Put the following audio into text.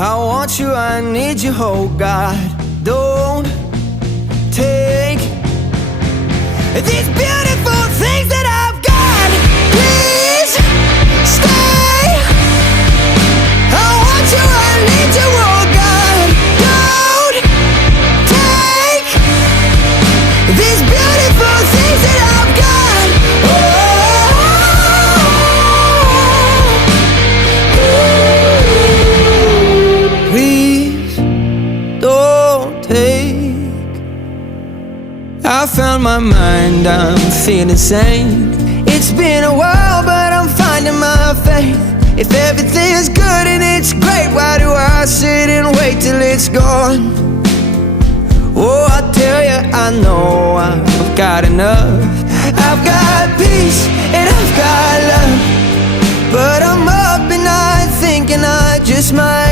I want you, I need you, oh God. Don't take these beautiful things that I've got. Please stay. I want you, I need you, oh God. Don't take these beautiful things that I've got. Please don't take. I found my mind, I'm feeling sane. It's been a while, but I'm finding my faith. If everything's good and it's great, why do I sit and wait till it's gone? Oh, I tell you, I know I've got enough. I've got peace and I've got love, but I'm up and I thinking I just might